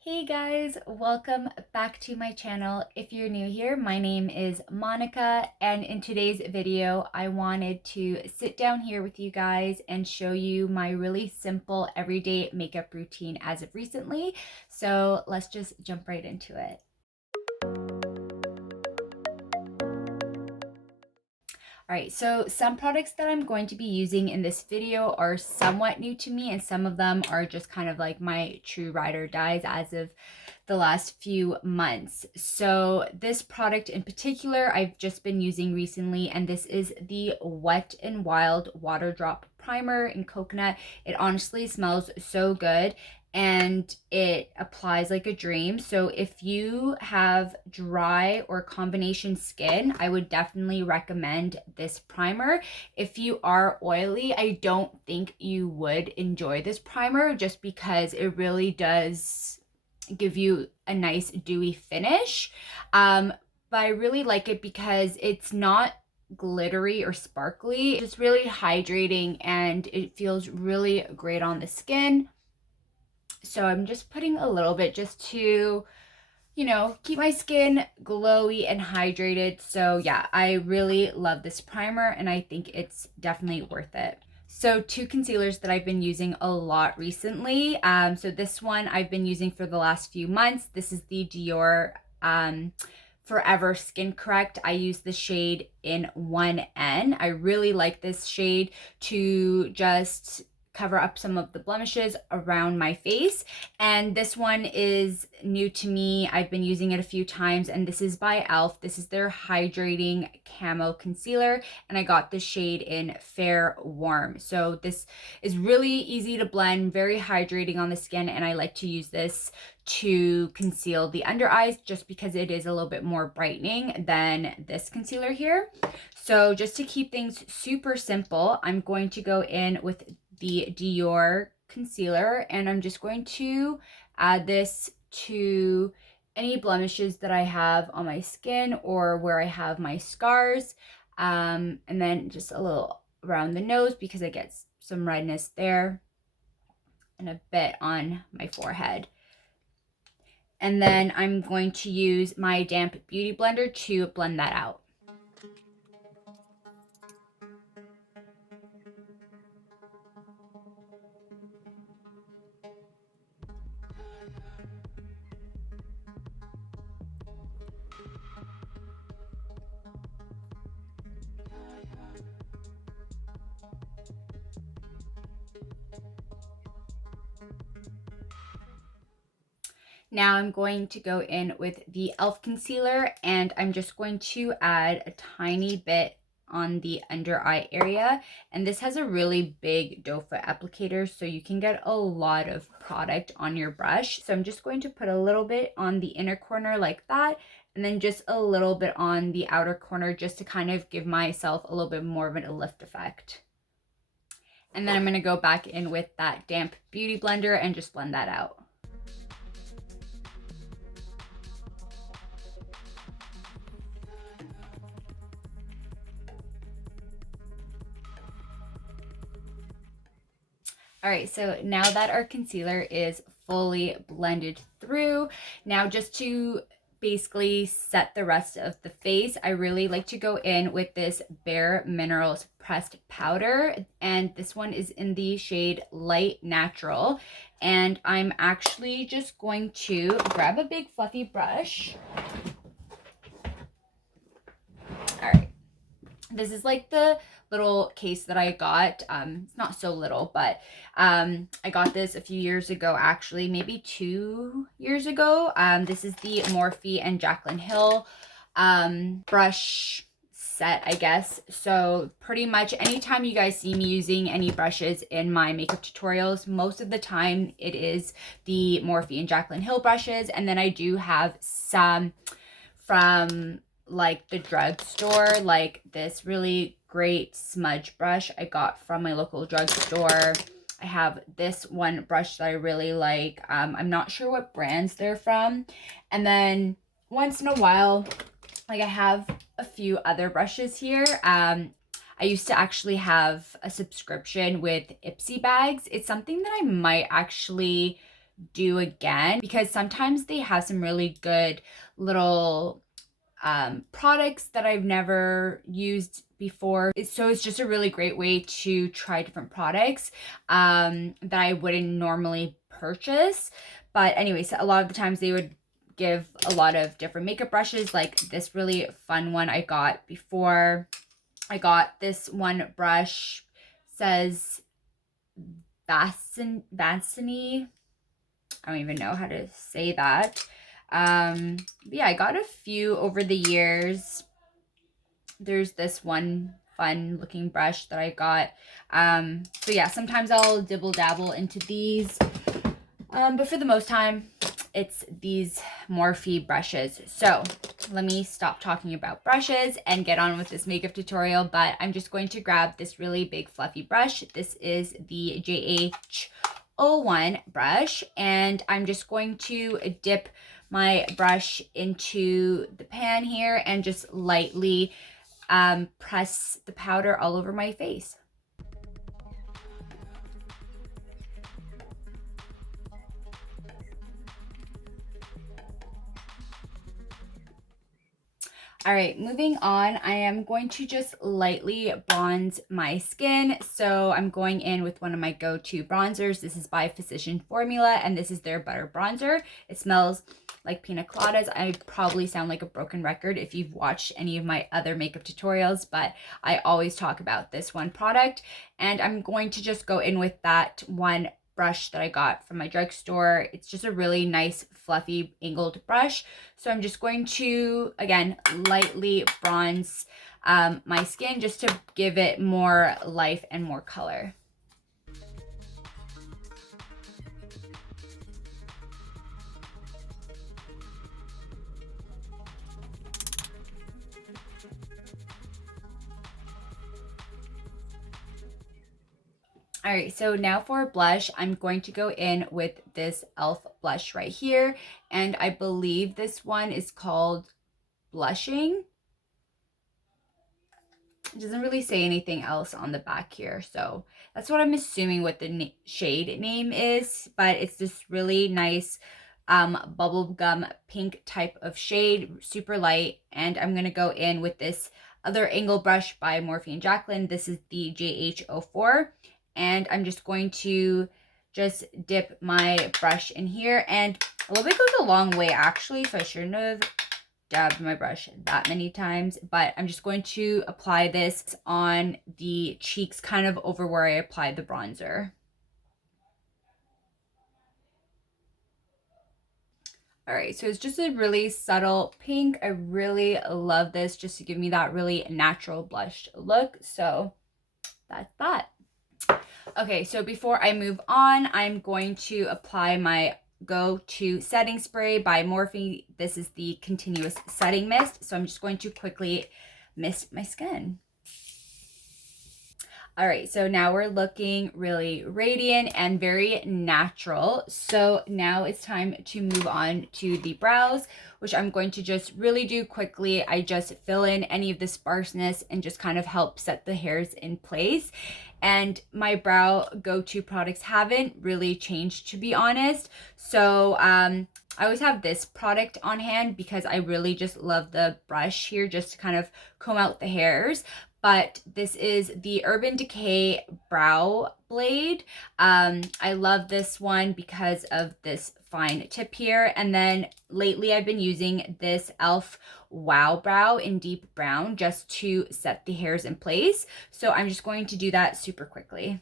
Hey guys, welcome back to my channel. If you're new here, my name is Monica, and in today's video, I wanted to sit down here with you guys and show you my really simple everyday makeup routine as of recently. So let's just jump right into it. All right, so some products that I'm going to be using in this video are somewhat new to me, and some of them are just kind of like my true ride or dies as of the last few months. So this product in particular, I've just been using recently, and this is the Wet n Wild Water Drop Primer in Coconut. It honestly smells so good and it applies like a dream. So if you have dry or combination skin, I would definitely recommend this primer. If you are oily, I don't think you would enjoy this primer just because it really does give you a nice dewy finish. But I really like it because it's not glittery or sparkly. It's really hydrating and it feels really great on the skin. So I'm just putting a little bit just to, keep my skin glowy and hydrated. So yeah, I really love this primer and I think it's definitely worth it. So two concealers that I've been using a lot recently. So this one I've been using for the last few months. This is the Dior Forever Skin Correct. I use the shade in 1N. I really like this shade to just cover up some of the blemishes around my face. And this one is new to me. I've been using it a few times, and this is by e.l.f. This is their hydrating camo concealer, and I got the shade in Fair Warm. So this is really easy to blend, very hydrating on the skin, and I like to use this to conceal the under eyes just because it is a little bit more brightening than this concealer here. So just to keep things super simple, I'm going to go in with the Dior concealer, and I'm just going to add this to any blemishes that I have on my skin or where I have my scars, and then just a little around the nose because I get some redness there, and a bit on my forehead. And then I'm going to use my damp beauty blender to blend that out. Now I'm going to go in with the e.l.f. concealer, and I'm just going to add a tiny bit on the under eye area. And this has a really big doe foot applicator, so you can get a lot of product on your brush. So I'm just going to put a little bit on the inner corner like that, and then just a little bit on the outer corner just to kind of give myself a little bit more of a lift effect. And then I'm going to go back in with that damp beauty blender and just blend that out. All right, so now that our concealer is fully blended through, now just to basically set the rest of the face, I really like to go in with this Bare Minerals pressed powder, and this one is in the shade Light Natural. And I'm actually just going to grab a big fluffy brush. All right, this is like the little case that I got. It's not so little, but I got this a few years ago, actually, maybe 2 years ago. This is the Morphe and Jaclyn Hill brush set, I guess. So pretty much anytime you guys see me using any brushes in my makeup tutorials, most of the time it is the Morphe and Jaclyn Hill brushes. And then I do have some from like the drugstore, like this really great smudge brush I got from my local drugstore. I have this one brush that I really like. I'm not sure what brands they're from. And then once in a while, like I have a few other brushes here. I used to actually have a subscription with Ipsy bags. It's something that I might actually do again, because sometimes they have some really good little products that I've never used before. So it's just a really great way to try different products that I wouldn't normally purchase. But anyways, a lot of the times they would give a lot of different makeup brushes, like this really fun one I got before. I got this one brush, says Vassini. I don't even know how to say that. Yeah, I got a few over the years. There's this one fun looking brush that I got. So yeah, sometimes I'll dibble dabble into these. But for the most time, it's these Morphe brushes. So let me stop talking about brushes and get on with this makeup tutorial. But I'm just going to grab this really big fluffy brush. This is the JH01 brush. And I'm just going to dip my brush into the pan here and just lightly press the powder all over my face. All right, moving on, I am going to just lightly bronze my skin. So I'm going in with one of my go-to bronzers. This is by Physician Formula, and this is their butter bronzer. It smells like pina coladas. I probably sound like a broken record if you've watched any of my other makeup tutorials, but I always talk about this one product. And I'm going to just go in with that one brush that I got from my drugstore. It's just a really nice fluffy angled brush. So I'm just going to, again, lightly bronze my skin just to give it more life and more color. All right, so now for blush, I'm going to go in with this e.l.f. blush right here. And I believe this one is called Blushing. It doesn't really say anything else on the back here. So that's what I'm assuming what the shade name is. But it's this really nice bubblegum pink type of shade, super light. And I'm going to go in with this other angle brush by Morphe and Jaclyn. This is the JH04. And I'm just going to just dip my brush in here. And a little bit goes a long way, actually. So I shouldn't have dabbed my brush that many times. But I'm just going to apply this on the cheeks, kind of over where I applied the bronzer. All right, so it's just a really subtle pink. I really love this just to give me that really natural blush look. So that's that. Okay, so before I move on, I'm going to apply my go-to setting spray by Morphe. This is the continuous setting mist. So I'm just going to quickly mist my skin. All right, so now we're looking really radiant and very natural. So now it's time to move on to the brows, which I'm going to just really do quickly. I just fill in any of the sparseness and just kind of help set the hairs in place. And my brow go-to products haven't really changed, to be honest. So I always have this product on hand because I really just love the brush here just to kind of comb out the hairs. But this is the Urban Decay Brow Blade. I love this one because of this fine tip here. And then lately I've been using this e.l.f. Wow Brow in deep brown just to set the hairs in place. So I'm just going to do that super quickly.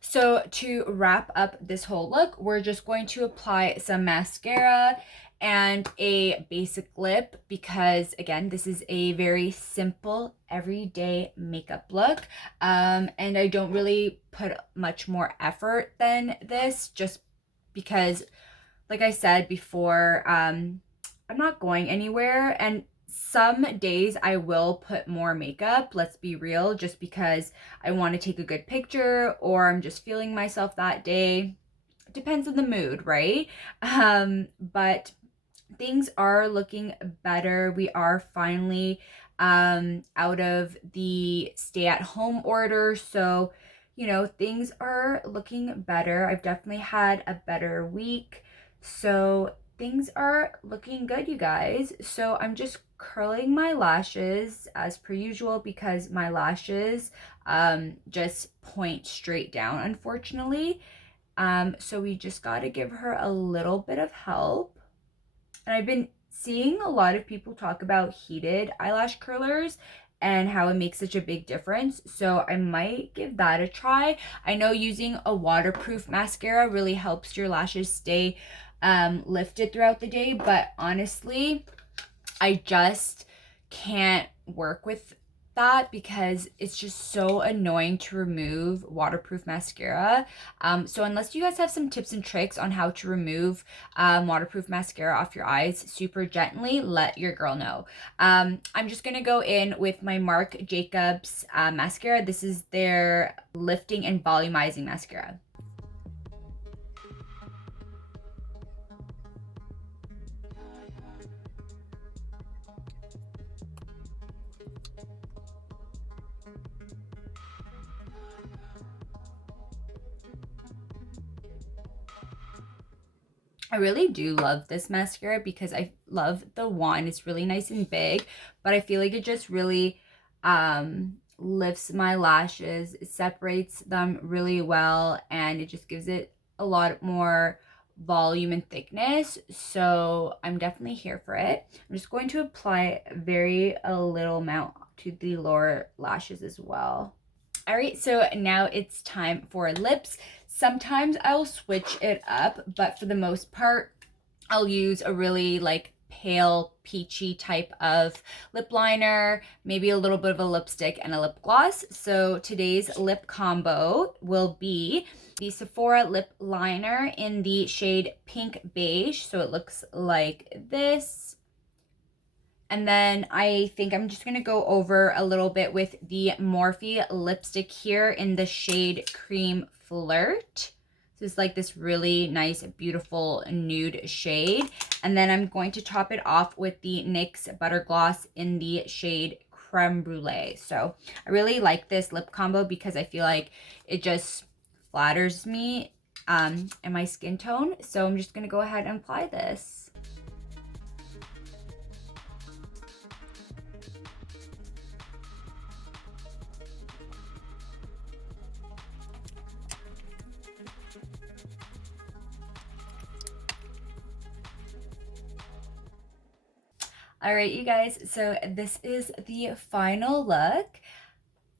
So to wrap up this whole look, we're just going to apply some mascara and a basic lip because, again, this is a very simple everyday makeup look. And I don't really put much more effort than this just because, like I said before, I'm not going anywhere, and some days I will put more makeup, let's be real, just because I want to take a good picture or I'm just feeling myself that day. Depends on the mood, right? But things are looking better. We are finally out of the stay at home order. So, things are looking better. I've definitely had a better week. So, things are looking good, you guys. So, I'm just curling my lashes as per usual because my lashes just point straight down, unfortunately. So we just got to give her a little bit of help. And I've been seeing a lot of people talk about heated eyelash curlers and how it makes such a big difference. So I might give that a try. I know using a waterproof mascara really helps your lashes stay lifted throughout the day, but honestly, I just can't work with that because it's just so annoying to remove waterproof mascara. So unless you guys have some tips and tricks on how to remove waterproof mascara off your eyes super gently, let your girl know. I'm just gonna go in with my Marc Jacobs mascara. This is their lifting and volumizing mascara. I really do love this mascara because I love the wand. It's really nice and big, but I feel like it just really lifts my lashes. It separates them really well, and it just gives it a lot more volume and thickness. So I'm definitely here for it. I'm just going to apply a little amount to the lower lashes as well. All right, so now it's time for lips. Sometimes I'll switch it up, but for the most part, I'll use a really like pale peachy type of lip liner, maybe a little bit of a lipstick and a lip gloss. So today's lip combo will be the Sephora lip liner in the shade Pink Beige. So it looks like this. And then I think I'm just going to go over a little bit with the Morphe lipstick here in the shade Cream Flirt. So it's like this really nice, beautiful nude shade. And then I'm going to top it off with the NYX Butter Gloss in the shade Creme Brulee. So I really like this lip combo because I feel like it just flatters me and my skin tone. So I'm just going to go ahead and apply this. All right, you guys, so this is the final look.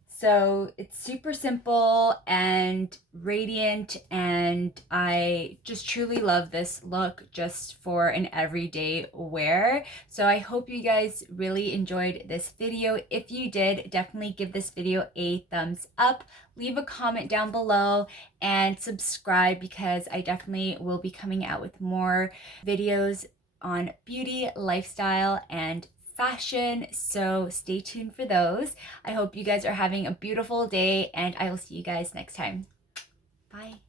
So it's super simple and radiant, and I just truly love this look just for an everyday wear. So I hope you guys really enjoyed this video. If you did, definitely give this video a thumbs up, leave a comment down below, and subscribe because I definitely will be coming out with more videos on beauty, lifestyle, and fashion. So stay tuned for those. I hope you guys are having a beautiful day, and I will see you guys next time. Bye.